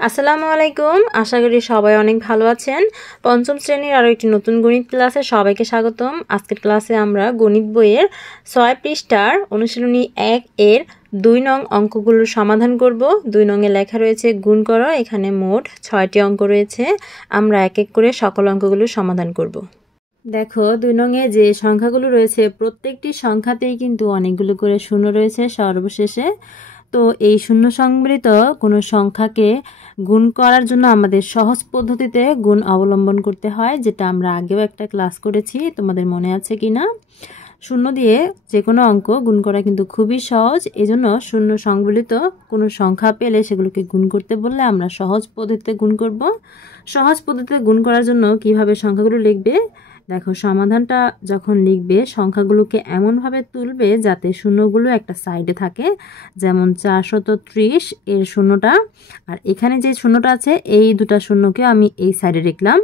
আসসালামু আলাইকুম। আশা করি সবাই অনেক ভালো আছেন। পঞ্চম শ্রেণীর আরও একটি নতুন গণিত ক্লাসে সবাইকে স্বাগতম। আজকের ক্লাসে আমরা গণিত বইয়ের 6 পৃষ্ঠার অনুশীলনী 1 এর 2 নং অঙ্কগুলোর সমাধান করব। 2 নংয়ে লেখা রয়েছে গুণ করো। এখানে মোট 6টি অঙ্ক রয়েছে। আমরা এক এক করে সকল অঙ্কগুলোর সমাধান করব। দেখো 2 নংয়ে যে সংখ্যাগুলো রয়েছে প্রত্যেকটি সংখ্যাতেই কিন্তু অনেকগুলো করে শূন্য রয়েছে সর্বশেষে। তো এই শূন্য সংবলিত কোনো সংখ্যাকে গুণ করার জন্য আমাদের সহজ পদ্ধতিতে গুণ অবলম্বন করতে হয়, যেটা আমরা আগেও একটা ক্লাস করেছি, তোমাদের মনে আছে কি না? শূন্য দিয়ে যে কোনো অঙ্ক গুণ করা কিন্তু খুবই সহজ। এজন্য শূন্য সংবলিত কোনো সংখ্যা পেলে সেগুলোকে গুণ করতে বললে আমরা সহজ পদ্ধতিতে গুণ করব। সহজ পদ্ধতিতে গুণ করার জন্য কিভাবে সংখ্যাগুলো লিখবে দেখো, সমাধানটা যখন লিখবে সংখ্যাগুলোকে এমনভাবে তুলবে যাতে শূন্যগুলো একটা সাইডে থাকে। যেমন 430 এর শূন্যটা, আর এখানে যে শূন্যটা আছে এই দুটা শূন্যকে আমি এই সাইডে রাখলাম।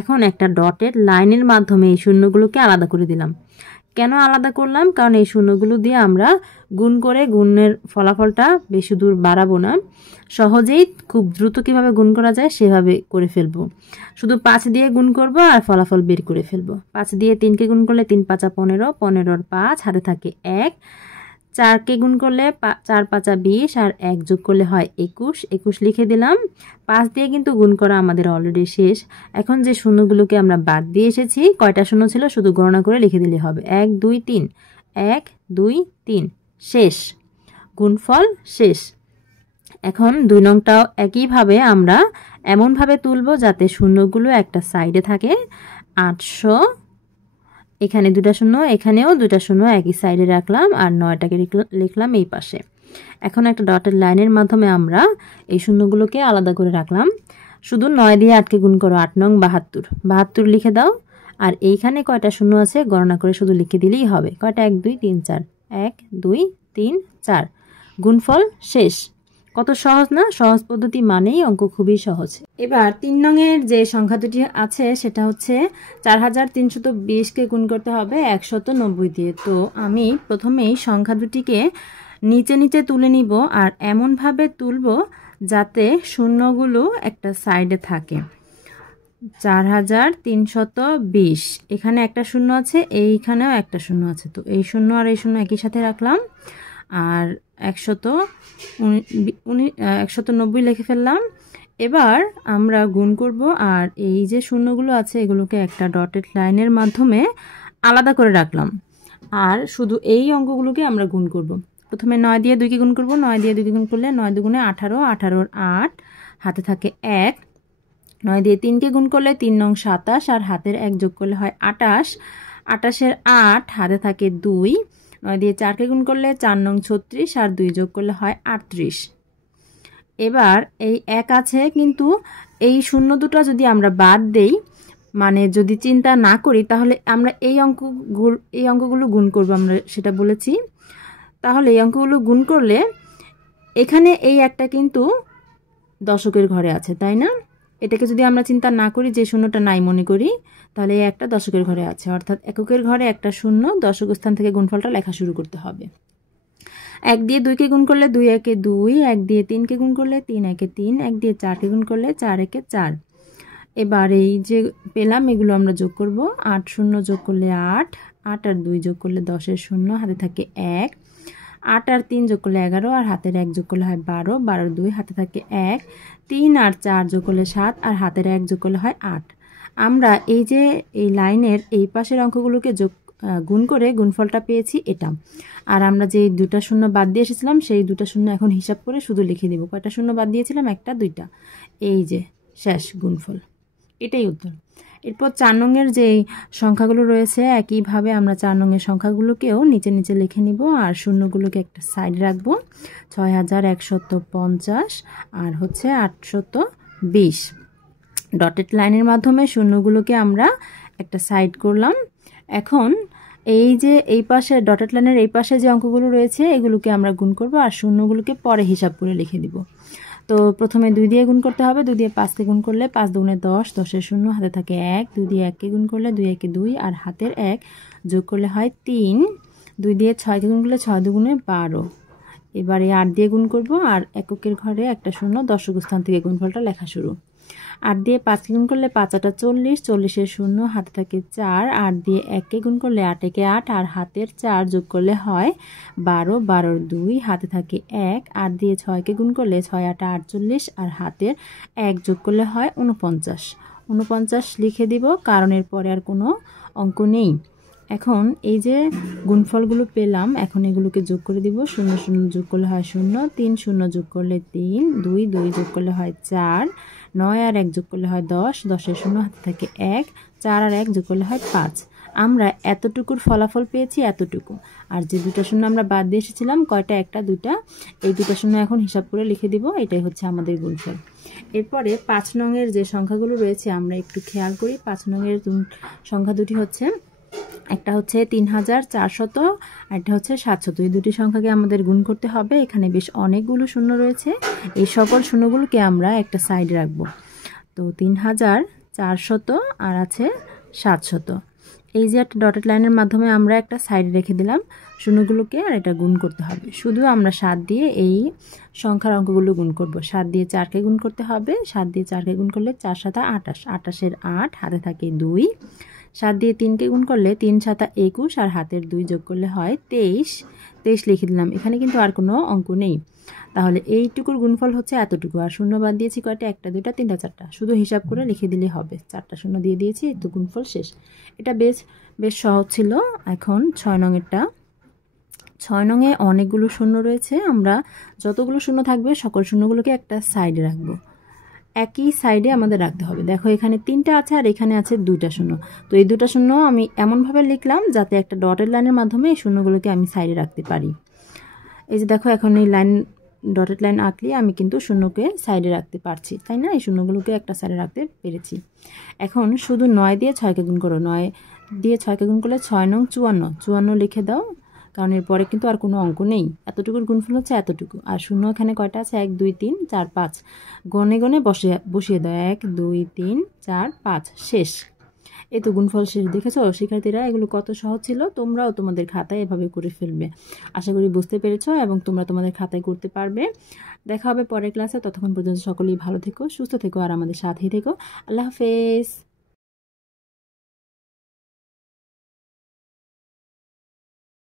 এখন একটা ডটেড লাইনের মাধ্যমে এই শূন্যগুলোকে আলাদা করে দিলাম। কেন আলাদা করলাম? কারণ এই শূন্যগুলো দিয়ে আমরা গুণ করে গুণের ফলাফলটা বেশি দূর বাড়াবো না, সহজেই খুব দ্রুত কিভাবে গুণ করা যায় সেভাবে করে ফেলবো। শুধু 5 দিয়ে গুণ করব আর ফলাফল বের করে ফেলবো। 5 দিয়ে 3কে গুণ করলে 3 5 15, 15 5 হাতে থাকে 1। 4কে গুণ করলে 4 5 20 আর 1 যোগ করলে হয় 21। 21 লিখে দিলাম। 5 দিয়ে কিন্তু গুণ করা আমাদের অলরেডি শেষ। এখন যে শূন্যগুলোকে আমরা বাদ দিয়ে এসেছি, কয়টা শূন্য ছিল শুধু গণনা করে লিখে দিলে হবে। 1 2 3, 1 2 3, শেষ। গুণফল শেষ। এখন 2 নংটাও একইভাবে আমরা এমনভাবে তুলব যাতে শূন্যগুলো একটা সাইডে থাকে। 800, এখানে 2টা শূন্য, এখানেও 2টা শূন্য একই সাইডে রাখলাম আর 9টাকে লিখলাম এই পাশে। এখন একটা ডটেড লাইনের মাধ্যমে আমরা এই শূন্যগুলোকে আলাদা করে রাখলাম। শুধু 9 দিয়ে 8কে গুণ করো, 8 নং 72, 72 লিখে দাও। আর এইখানে কয়টা শূন্য আছে গণনা করে শুধু লিখে দিলেই হবে। কয়টা? 1 2 3 4, 1 2 3 4। গুণফল শেষ। কত সহজ না? সহজ পদ্ধতি মানেই অঙ্ক খুবই সহজ। এবার 3 নংয়ের যে সংখ্যা দুটি আছে সেটা হচ্ছে 4320কে গুণ করতে হবে 190 দিয়ে। তো আমি প্রথমেই সংখ্যা দুটিকে নিচে নিচে তুলে নিব আর এমনভাবে তুলব যাতে শূন্যগুলো একটা সাইডে থাকে। 4320, এখানে একটা শূন্য আছে, এইখানেও একটা শূন্য আছে, তো এই শূন্য আর এই শূন্য একই সাথে রাখলাম। আর 190 লিখে ফেললাম। এবার আমরা গুণ করব আর এই যে শূন্যগুলো আছে এগুলোকে একটা ডটেড লাইনের মাধ্যমে আলাদা করে রাখলাম। আর শুধু এই অঙ্কগুলোকে আমরা গুণ করব। প্রথমে 9 দিয়ে 2কে গুণ করব। 9 দিয়ে 2কে গুণ করলে 9 দুগুণে 18, 18 8 হাতে থাকে 1। 9 দিয়ে 3কে গুণ করলে 3 নং 27 আর হাতের 1 যোগ করলে হয় 28। 28 8 হাতে থাকে 2। 9 দিয়ে 4কে গুণ করলে 4 নং 36 আর 2 যোগ করলে হয় 38। এবার এই 1 আছে, কিন্তু এই শূন্য দুটো যদি আমরা বাদ দেই, মানে যদি চিন্তা না করি, তাহলে আমরা এই অঙ্কগুলো গুণ করব, আমরা সেটা বলেছি। তাহলে এই অঙ্কগুলো গুণ করলে এখানে এই একটা কিন্তু দশকের ঘরে আছে, তাই না? এটাকে যদি আমরা চিন্তা না করি, যে শূন্যটা নাই মনে করি, তাহলে এই একটা দশকের ঘরে আছে, অর্থাৎ এককের ঘরে একটা শূন্য, দশক স্থান থেকে গুণফলটা লেখা শুরু করতে হবে। 1 দিয়ে 2কে গুণ করলে 2 একে 2, 1 দিয়ে 3কে গুণ করলে 3 একে 3, 1 দিয়ে 4কে গুণ করলে 4 একে 4। এবার এই যে পেলাম এগুলো আমরা যোগ করব। 8 শূন্য যোগ করলে 8, 8 আর 2 যোগ করলে 10-এর শূন্য, হাতে থাকে 1। 8 আর 3 যোগ করলে 11 আর হাতের 1 যোগ করলে হয় 12, 12 আর 2 হাতে থাকে 1। 3 আর 4 যোগ করলে 7 আর হাতের 1 যোগ করলে হয় 8। আমরা এই যে এই লাইনের এই পাশের অঙ্কগুলোকে গুণ করে গুণফলটা পেয়েছি এটা। আর আমরা যে 2টা শূন্য বাদ দিয়ে এসেছিলাম সেই 2টা শূন্য এখন হিসাব করে শুধু লিখে দেব। কয়টা শূন্য বাদ দিয়েছিলাম? 1টা 2টা। এই যে শেষ গুণফল, এটাই উত্তর। এরপর 4 নংয়ের যেই সংখ্যাগুলো রয়েছে একইভাবে আমরা 4 নংয়ের সংখ্যাগুলোকেও নিচে নিচে লিখে নিব আর শূন্যগুলোকে একটা সাইড রাখবো। 6150 আর হচ্ছে 820। ডটেড লাইনের মাধ্যমে শূন্যগুলোকে আমরা একটা সাইড করলাম। এখন এই যে এই পাশে ডটেড লাইনের এই পাশে যে অঙ্কগুলো রয়েছে এগুলোকে আমরা গুণ করব আর শূন্যগুলোকে পরে হিসাব করে লিখে দিব। তো প্রথমে 2 দিয়ে গুণ করতে হবে। 2 দিয়ে 5কে গুণ করলে 5 দুগুণে 10, 10-এর শূন্য, হাতে থাকে 1। 2 দিয়ে 1কে গুণ করলে 2 একে 2 আর হাতের 1 যোগ করলে হয় 3। 2 দিয়ে 6কে গুণ করলে 6 দুগুণে 12। এবারে 8 দিয়ে গুণ করব আর এককের ঘরে একটা শূন্য, দশক স্থান থেকে গুণফলটা লেখা শুরু। 8 দিয়ে 5 কে গুণ করলে 5 8 40, 40 শূন্য, হাতে থাকে 4। 8 দিয়ে 1 কে গুণ করলে 8 একে 8 আর হাতের 4 যোগ করলে হয় 12, 12 2 হাতে থাকে 1। 8 দিয়ে 6 কে গুণ করলে 6 8 48 আর হাতের 1 যোগ করলে হয় 49। 49 লিখে দিব কারণ এর পরে আর কোনো অঙ্ক নেই। এখন এই যে গুণফলগুলো পেলাম, এখন এগুলোকে যোগ করে দিব। 0 0 যোগ করলে হয় 0, 3 0 যোগ করলে 3, 2 2 যোগ করলে হয় 4, 9 আর 1 যোগ করলে হয় 10, 10 শূন্য হাতে থাকে 1, 4 আর 1 যোগ করলে হয় 5। আমরা এতটুকুর ফলাফল পেয়েছি, এতটুকু। আর যে দুটা শূন্য আমরা বাদ দিয়ে এসেছিলাম, কয়টা, একটা দুটা, এই দুটা শূন্য এখন হিসাব করে লিখে দিব। এটাই হচ্ছে আমাদের গুণফল। এরপরে 5 নংয়ের যে সংখ্যাগুলো রয়েছে আমরা একটু খেয়াল করি। 5 নংয়ের সংখ্যা দুটি হচ্ছে, একটা হচ্ছে 3400 আর একটা হচ্ছে 700। এই দুটি সংখ্যাকে আমাদের গুণ করতে হবে। এখানে বেশ অনেকগুলো শূন্য রয়েছে, এই সকল শূন্যগুলোকে আমরা একটা সাইডে রাখবো। তো 3400 আর আছে 700, এই যে একটা ডটেড লাইনের মাধ্যমে আমরা একটা সাইডে রেখে দিলাম শূন্যগুলোকে, আর এটা গুণ করতে হবে। শুধু আমরা 7 দিয়ে এই সংখ্যার অঙ্কগুলো গুণ করব। 7 দিয়ে 4কে গুণ করতে হবে। 7 দিয়ে 4কে গুণ করলে 4 7 28, 28 8 হাতে থাকে 2। 7 দিয়ে 3কে গুণ করলে 3 7 21 আর হাতের 2 যোগ করলে হয় 23। 23 লিখে দিলাম। এখানে কিন্তু আর কোনো অঙ্ক নেই। তাহলে এইটুকুর গুণফল হচ্ছে এতটুকু। আর শূন্য বাদ দিয়েছি কয়টা, একটা দুইটা তিনটা চারটা, শুধু হিসাব করে লিখে দিলে হবে। 4টা শূন্য দিয়ে দিয়েছি, তো গুণফল শেষ। এটা বেশ সহজ ছিল। এখন 6 নংয়েরটা। 6 নংয়ে অনেকগুলো শূন্য রয়েছে। আমরা যতগুলো শূন্য থাকবে সকল শূন্যগুলোকে একটা সাইডে রাখবো। একই সাইডে আমাদের রাখতে হবে। দেখো এখানে 3টা আছে আর এখানে আছে 2টা শূন্য। তো এই 2টা শূন্য আমি এমনভাবে লিখলাম যাতে একটা ডটেড লাইনের মাধ্যমে এই শূন্যগুলোকে আমি সাইডে রাখতে পারি। এই যে দেখো এখন এই লাইন, ডটেড লাইন আঁকলে আমি কিন্তু শূন্যকে সাইডে রাখতে পারছি, তাই না? এই শূন্যগুলোকে একটা সাইডে রাখতে পেরেছি। এখন শুধু 9 দিয়ে 6কে গুণ করো। 9 দিয়ে 6কে গুণ করলে 6 9 54, 54 লিখে দাও, কারণ এরপরে কিন্তু আর কোনো অঙ্ক নেই। এতটুকুর গুণফল হচ্ছে এতটুকু। আর শূন্য এখানে কয়টা আছে, 1 2 3 4 5, গনে গনে বসিয়ে দাও। 1 2 3 4 5, শেষ। এই তো গুণফল শেষ। দেখেছো শিক্ষার্থীরা, এগুলো কত সহজ ছিল। তোমরাও তোমাদের খাতায় এভাবে করে ফেলবে। আশা করি বুঝতে পেরেছো এবং তোমরা তোমাদের খাতায় করতে পারবে। দেখা হবে পরের ক্লাসে। ততক্ষণ পর্যন্ত সকলেই ভালো থেকো, সুস্থ থেকো আর আমাদের সাথেই থেকো। আল্লাহ হাফেজ।